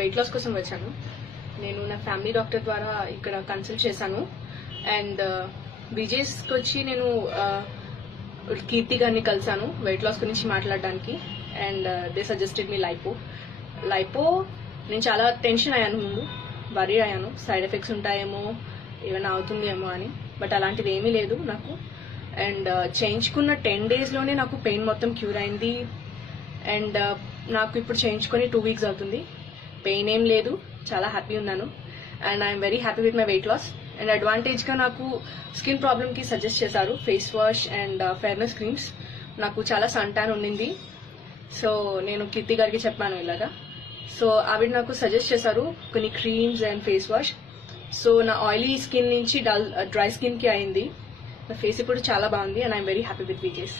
Weight loss కోసం వచ్చాను. నేను నా ఫ్యామిలీ డాక్టర్ ద్వారా ఇక్కడ కన్సల్ట్ చేశాను. అండ్ బీజేఎస్కి వచ్చి నేను కీర్తి గారిని కలిసాను వెయిట్ లాస్ గురించి మాట్లాడడానికి. And they suggested me lipo. నేను చాలా టెన్షన్ అయ్యాను, ముందు వరీ అయ్యాను, సైడ్ ఎఫెక్ట్స్ ఉంటాయేమో, ఏమైనా అవుతుందేమో అని. బట్ అలాంటిది ఏమీ లేదు నాకు. అండ్ చేయించుకున్న 10 daysలోనే నాకు పెయిన్ మొత్తం క్యూర్ అయింది. అండ్ నాకు ఇప్పుడు చేయించుకొని 2 weeks అవుతుంది. పెయిన్ ఏం లేదు, చాలా హ్యాపీ ఉన్నాను. And I'm very happy with my weight loss. And అడ్వాంటేజ్గా నాకు స్కిన్ ప్రాబ్లమ్కి సజెస్ట్ చేశారు face wash and fairness creams. నాకు చాలా సన్ ట్యాన్ ఉండింది. సో నేను కీర్తి గారికి చెప్పాను ఇలాగా. సో ఆవిడ నాకు సజెస్ట్ చేశారు కొన్ని creams and face wash. So నా ఆయిలీ స్కిన్ నుంచి డ్రై స్కిన్కి అయింది. నా ఫేస్ ఇప్పుడు చాలా బాగుంది. And I'm very happy with వీకేస్.